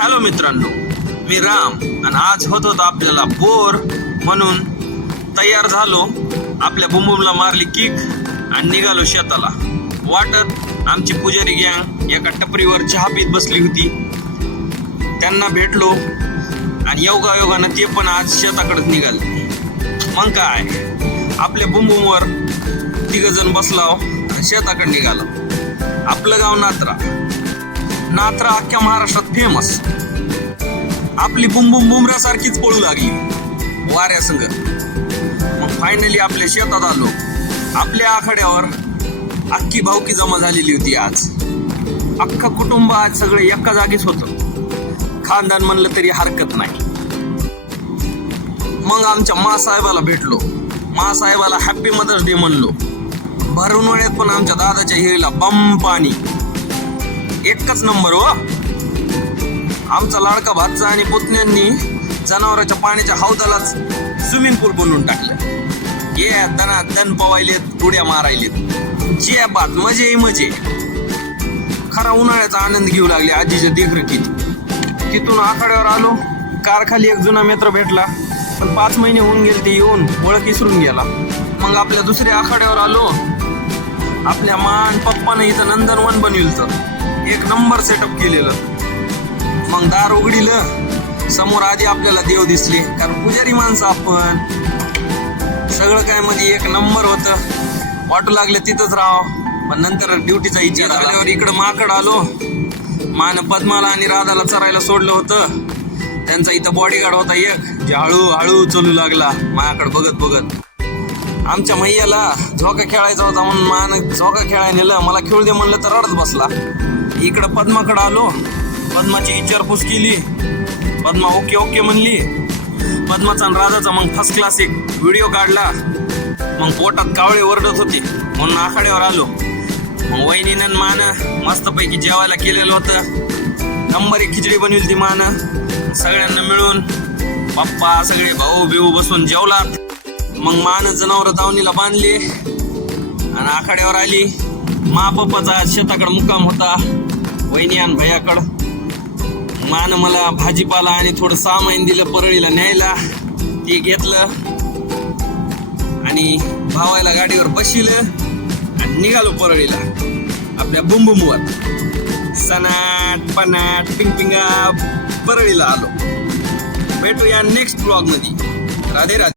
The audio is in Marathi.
हॅलो मित्रांनो मी राम आणि आज होत होता आपल्याला बोर म्हणून तयार झालो. आपल्या बुमबुमला मारली किक आणि निघालो शेताला. वाटत आमची पुजारी गँग एका टपरीवर चहा पीत बसली होती. त्यांना भेटलो आणि योगा योगानं ते पण आज शेताकडेच निघाले. मग काय? आपल्या बुमबुमवर तिघ जण बसलाव हो आणि शेताकडे निघालो. आपलं गाव नात्रा. नात्र अख्ख्या महाराष्ट्रात फेमस आपली बुमबुम बुमऱ्यासारखीच पळू लागली. वाऱ्या संग मग फायनली आपल्या शेतात आलो. आपल्या आखाड्यावर अख्खी भावकी जमा झालेली होती आज. अख्खं कुटुंब आज सगळे एका जागीच होतं. खानदान म्हणलं तरी हरकत नाही. मग आमच्या मासाहेबाला भेटलो. मासाहेबाला हॅपी मदर्स डे म्हणलो. भरून वेळेत पण आमच्या दादाच्या हिरीला बम पाणी. एकच नंबर हो. आमचा लाडका भातचा आणि पुतण्यांनी जनावरांच्या पाण्याच्या हौदालाच स्विमिंग पूल बनवून टाकलं. ये दना दन पवायलेत उड्या मारायलेत जे बात मजे मजे. खरा उन्हाळ्याचा आनंद घेऊ लागले आजीच्या देखरेखीत. तिथून आखाड्यावर आलो. कारखाली एक जुना मित्र भेटला. पण पाच महिने होऊन गेले ते येऊन ओळख विसरून गेला. मग आपल्या दुसऱ्या आखाड्यावर आलो. आपल्या मान पप्पानं इथं नंदनवन बनविलं एक नंबर सेटअप केलेलं. मग दार उघडीलं. समोर आधी आपल्याला देव दिसले. कारण पुजारी माणसं आपण. सगळं काय मध्ये एक नंबर होतं. वाटू लागलं तिथंच राहाव. पण नंतर ड्युटीचा इच्छा झाल्यावर इकडं माकड आलो. मान पद्माला आणि राधाला चरायला सोडलं होतं. त्यांचा इथं बॉडीगार्ड होता एक. जे हळूहळू चलू लागला. माझ्याकडे बघत बघत आमच्या मैयाला झोका खेळायचा होता म्हणून मान झोका खेळायला नेलं. मला खेळू दे म्हणलं तर रडत बसला. इकडं पद्माकडं आलो. पद्माची विचारपूस केली. पद्मा ओके ओके म्हणली. पद्माचा आणि राधाचा मग फर्स्ट क्लास एक व्हिडिओ काढला. मग पोटात कावळे ओरडत होते. म्हणून आखाड्यावर आलो. मग वहिनीनं मान मस्तपैकी जेवायला केलेलं होतं. नंबर एक खिचडी बनविली ती मान. सगळ्यांना मिळून. पप्पा सगळे भाऊ बिऊ बसून जेवलात. मग मान जनावर दावणीला बांधले आणि आखाड्यावर आली. मा पप्पाचा आज शेताकडे मुक्काम होता वहिनी आणि भैयाकडं. मान मला भाजीपाला आणि थोडं सामान दिलं परळीला न्यायला. ते घेतलं आणि भावायला गाडीवर बशिलं आणि निघालो परळीला आपल्या बुंबुमवर सनाट पनाट पिंग परळीला आलो. भेटूया नेक्स्ट ब्लॉगमध्ये. राधे राधे.